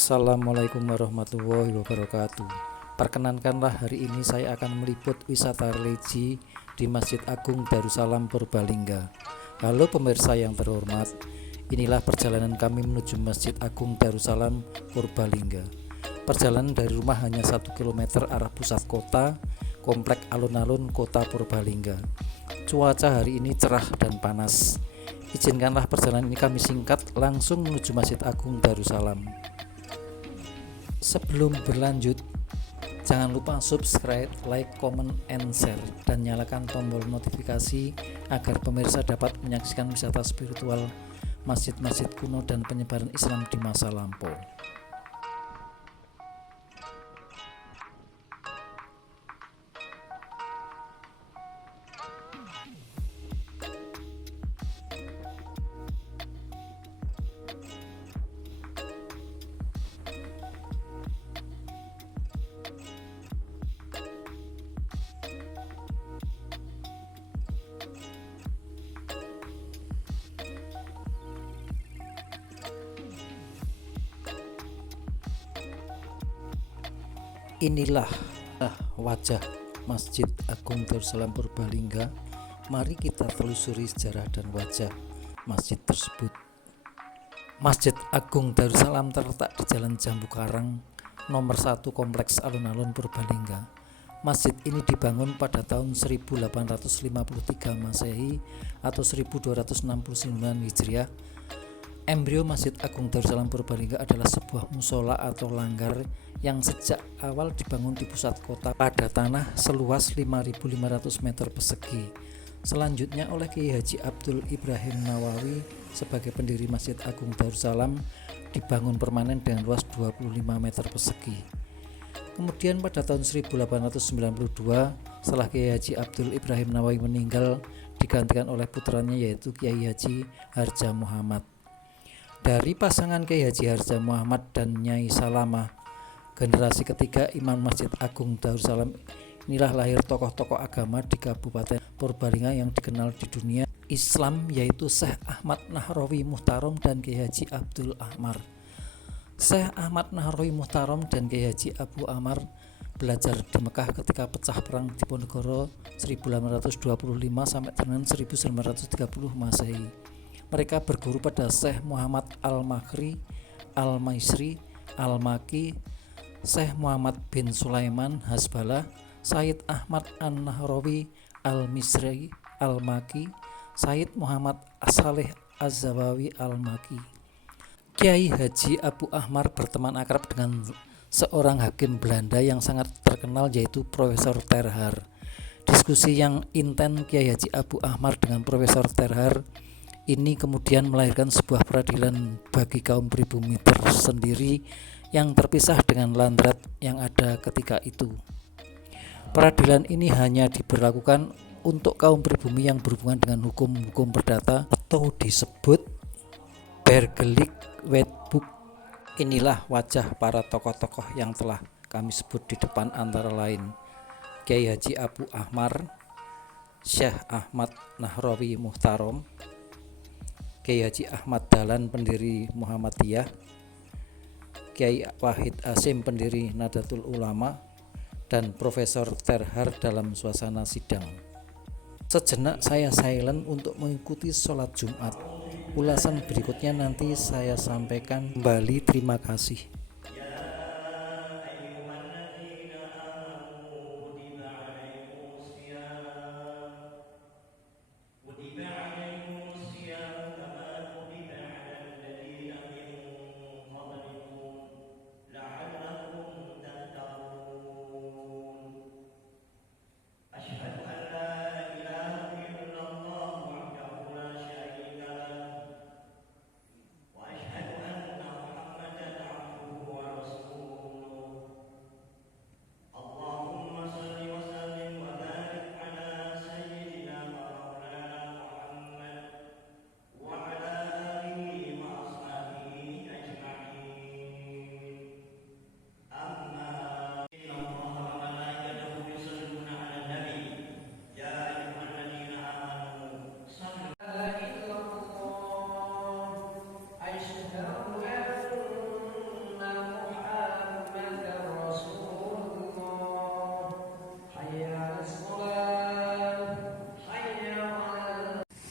Assalamualaikum warahmatullahi wabarakatuh. Perkenankanlah hari ini saya akan meliput wisata religi di Masjid Agung Darussalam Purbalingga. Halo pemirsa yang terhormat, inilah perjalanan kami menuju Masjid Agung Darussalam Purbalingga. Perjalanan dari rumah hanya 1 km arah pusat kota, komplek alun-alun kota Purbalingga. Cuaca hari ini cerah dan panas. Izinkanlah perjalanan ini kami singkat langsung menuju Masjid Agung Darussalam. Sebelum berlanjut, jangan lupa subscribe, like, comment, and share, dan nyalakan tombol notifikasi agar pemirsa dapat menyaksikan wisata spiritual masjid-masjid kuno dan penyebaran Islam di masa lampau. Inilah wajah Masjid Agung Darussalam Purbalingga. Mari kita telusuri sejarah dan wajah masjid tersebut. Masjid Agung Darussalam terletak di Jalan Jambu Karang, nomor 1 Kompleks Alun-Alun Purbalingga. Masjid ini dibangun pada tahun 1853 Masehi atau 1269 Hijriah. Embrio Masjid Agung Darussalam Purbalingga adalah sebuah musola atau langgar yang sejak awal dibangun di pusat kota pada tanah seluas 5.500 meter persegi. Selanjutnya oleh Kiai Haji Abdul Ibrahim Nawawi sebagai pendiri Masjid Agung Darussalam dibangun permanen dengan luas 25 meter persegi. Kemudian pada tahun 1892 setelah Kiai Haji Abdul Ibrahim Nawawi meninggal, digantikan oleh putranya yaitu Kiai Haji Harja Muhammad. Dari pasangan Kiai Haji Harja Muhammad dan Nyai Salamah, generasi ketiga Imam Masjid Agung Darussalam, inilah lahir tokoh-tokoh agama di Kabupaten Purbalingga yang dikenal di dunia Islam, yaitu Syekh Ahmad Nahrawi Muhtarom dan Kiai Haji Abdul Ahmar. Syekh Ahmad Nahrawi Muhtarom dan Kiai Haji Abu Ahmar belajar di Mekah ketika pecah perang Diponegoro 1825 sampai dengan 1930 Masehi. Mereka berguru pada Syekh Muhammad Al-Makhri, Al-Maisri, Al-Maki, Syekh Muhammad bin Sulaiman Hasbalah, Sayyid Ahmad An-Nahrawi Al-Misri Al-Maki, Sayyid Muhammad As-Saleh Az-Zawawi Al-Maki. Kiai Haji Abu Ahmar berteman akrab dengan seorang hakim Belanda yang sangat terkenal yaitu Profesor Terhar. Diskusi yang intens Kiai Haji Abu Ahmar dengan Profesor Terhar ini kemudian melahirkan sebuah peradilan bagi kaum pribumi tersendiri yang terpisah dengan landrat yang ada ketika itu. Peradilan ini hanya diberlakukan untuk kaum pribumi yang berhubungan dengan hukum-hukum perdata atau disebut Bergelijk Wetboek. Inilah wajah para tokoh-tokoh yang telah kami sebut di depan, antara lain Kiai Haji Abu Ahmar, Syekh Ahmad Nahrawi Muhtarom, Kiai Haji Ahmad Dahlan pendiri Muhammadiyah, Kiai Wahid Hasyim pendiri Nahdlatul Ulama, dan Profesor Terhar dalam suasana sidang. Sejenak saya silent untuk mengikuti sholat Jumat. Ulasan berikutnya nanti saya sampaikan kembali. Terima kasih.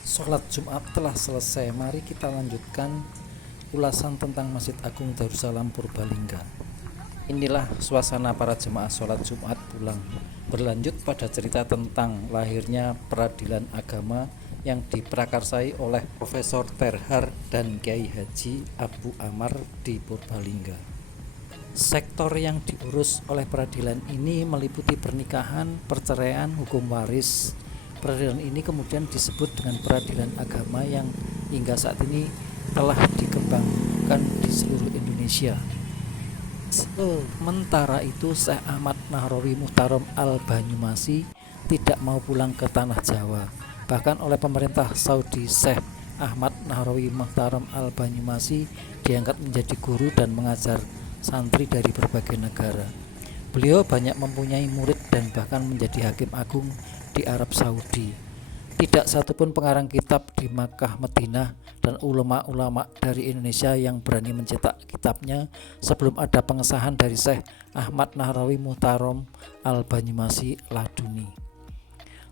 Sholat Jumat telah selesai, mari kita lanjutkan ulasan tentang Masjid Agung Darussalam Purbalingga. Inilah suasana para jemaah sholat Jumat pulang. Berlanjut pada cerita tentang lahirnya peradilan agama yang diprakarsai oleh Profesor Terhar dan Kiai Haji Abu Amar di Purbalingga. Sektor yang diurus oleh peradilan ini meliputi pernikahan, perceraian, hukum waris. Peradilan ini kemudian disebut dengan peradilan agama yang hingga saat ini telah dikembangkan di seluruh Indonesia. Sementara itu Syekh Ahmad Nahrawi Muhtarom Al-Banyumasi tidak mau pulang ke tanah Jawa. Bahkan oleh pemerintah Saudi, Syekh Ahmad Nahrawi Muhtarom Al-Banyumasi diangkat menjadi guru dan mengajar santri dari berbagai negara. Beliau banyak mempunyai murid dan bahkan menjadi hakim agung di Arab Saudi. Tidak satupun pengarang kitab di Makkah, Madinah, dan ulama-ulama dari Indonesia yang berani mencetak kitabnya sebelum ada pengesahan dari Syekh Ahmad Nahrawi Muhtarom Al-Banyumasi Laduni.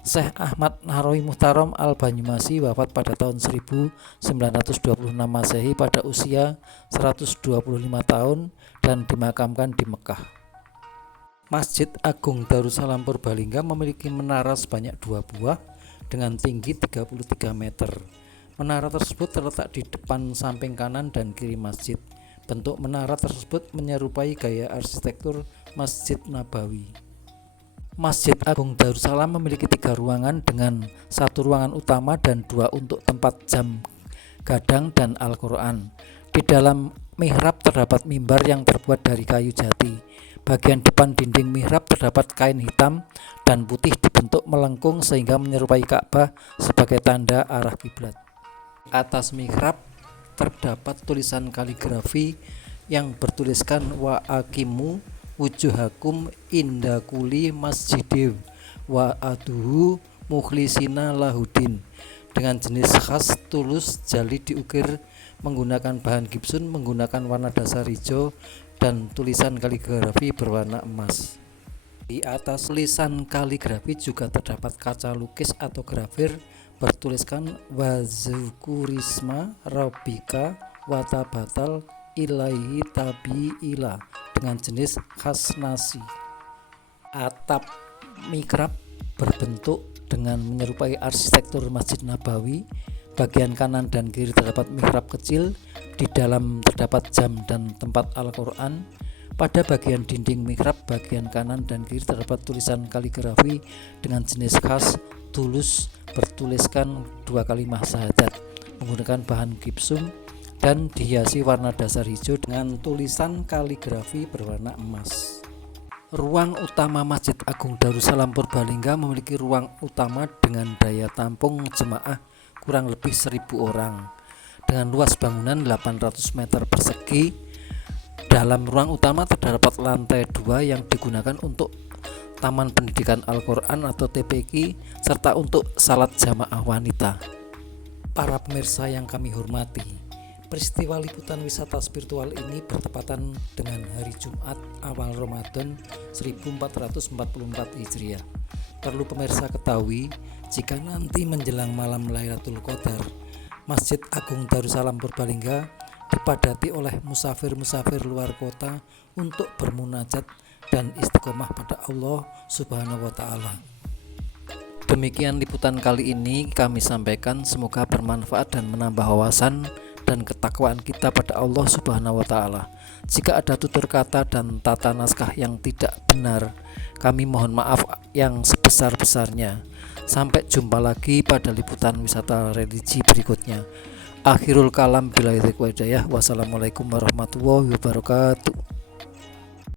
Syekh Ahmad Nahrawi Muhtarom Al-Banyumasi wafat pada tahun 1926 Masehi pada usia 125 tahun dan dimakamkan di Mekah. Masjid Agung Darussalam Purbalingga memiliki menara sebanyak 2 buah dengan tinggi 33 meter. Menara tersebut terletak di depan samping kanan dan kiri masjid. Bentuk menara tersebut menyerupai gaya arsitektur Masjid Nabawi. Masjid Agung Darussalam memiliki 3 ruangan dengan 1 ruangan utama dan 2 untuk tempat jam gadang dan Al-Quran. Di dalam mihrab terdapat mimbar yang terbuat dari kayu jati. Bagian depan dinding mihrab terdapat kain hitam dan putih dibentuk melengkung sehingga menyerupai Ka'bah sebagai tanda arah kiblat. Di atas mihrab terdapat tulisan kaligrafi yang bertuliskan wa aqimu wujuhakum inda kulli masjidin wa aduhu mukhlisina lahudin, dengan jenis khas tulus jali diukir menggunakan bahan gipsun menggunakan warna dasar hijau dan tulisan kaligrafi berwarna emas. Di atas tulisan kaligrafi juga terdapat kaca lukis atau grafir bertuliskan wazukurisma rabbika watabatal ilaihi tabiila dengan jenis khas nasi. Atap mihrab berbentuk dengan menyerupai arsitektur Masjid Nabawi. Bagian kanan dan kiri terdapat mihrab kecil, di dalam terdapat jam dan tempat Al-Quran. Pada bagian dinding mihrab bagian kanan dan kiri terdapat tulisan kaligrafi dengan jenis khas tulus bertuliskan 2 kalimah syahadat menggunakan bahan gipsum dan dihiasi warna dasar hijau dengan tulisan kaligrafi berwarna emas. Ruang utama Masjid Agung Darussalam Purbalingga memiliki ruang utama dengan daya tampung jemaah kurang lebih 1.000 orang dengan luas bangunan 800 meter persegi. Dalam ruang utama terdapat lantai 2 yang digunakan untuk Taman Pendidikan Al-Quran atau TPQ serta untuk salat jamaah wanita. Para pemirsa yang kami hormati, peristiwa liputan wisata spiritual ini bertepatan dengan hari Jumat awal Ramadan 1444 Hijriah. Perlu pemirsa ketahui, jika nanti menjelang malam Lailatul Qadar, Masjid Agung Darussalam Purbalingga dipadati oleh musafir-musafir luar kota untuk bermunajat dan istiqomah pada Allah Subhanahu wa Ta'ala. Demikian liputan kali ini kami sampaikan, semoga bermanfaat dan menambah wawasan dan ketakwaan kita pada Allah Subhanahu wa Ta'ala. Jika ada tutur kata dan tata naskah yang tidak benar, kami mohon maaf yang sebesar-besarnya. Sampai jumpa lagi pada liputan wisata religi berikutnya. Akhirul kalam billahi taufiq wal hidayah. Wassalamualaikum warahmatullahi wabarakatuh.